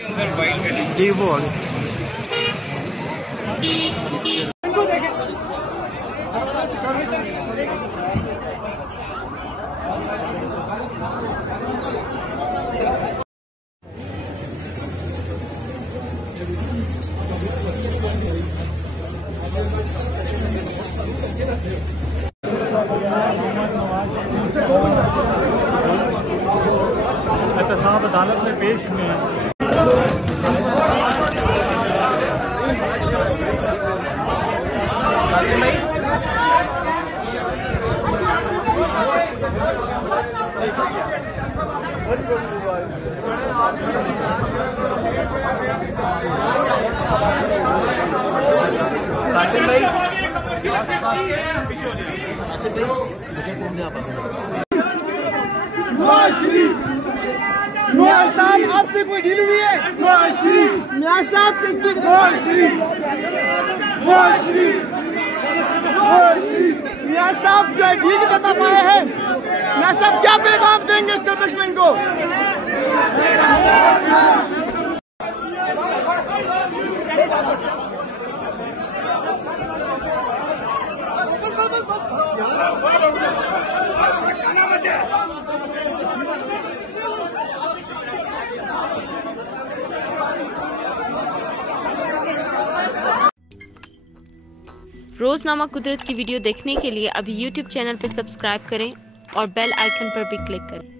जी वो एहतसाब अदालत में पेश हुए हैं। मियां साहब आपसे कोई डील हुई है? मियां साहब किसकी मियां साहब क्या डील बता पाए हैं? मियां साहब क्या पैगाम देंगे एस्टेब्लिशमेंट को? रोजनामा कुदरत की वीडियो देखने के लिए अभी YouTube चैनल पर सब्सक्राइब करें और बेल आइकन पर भी क्लिक करें।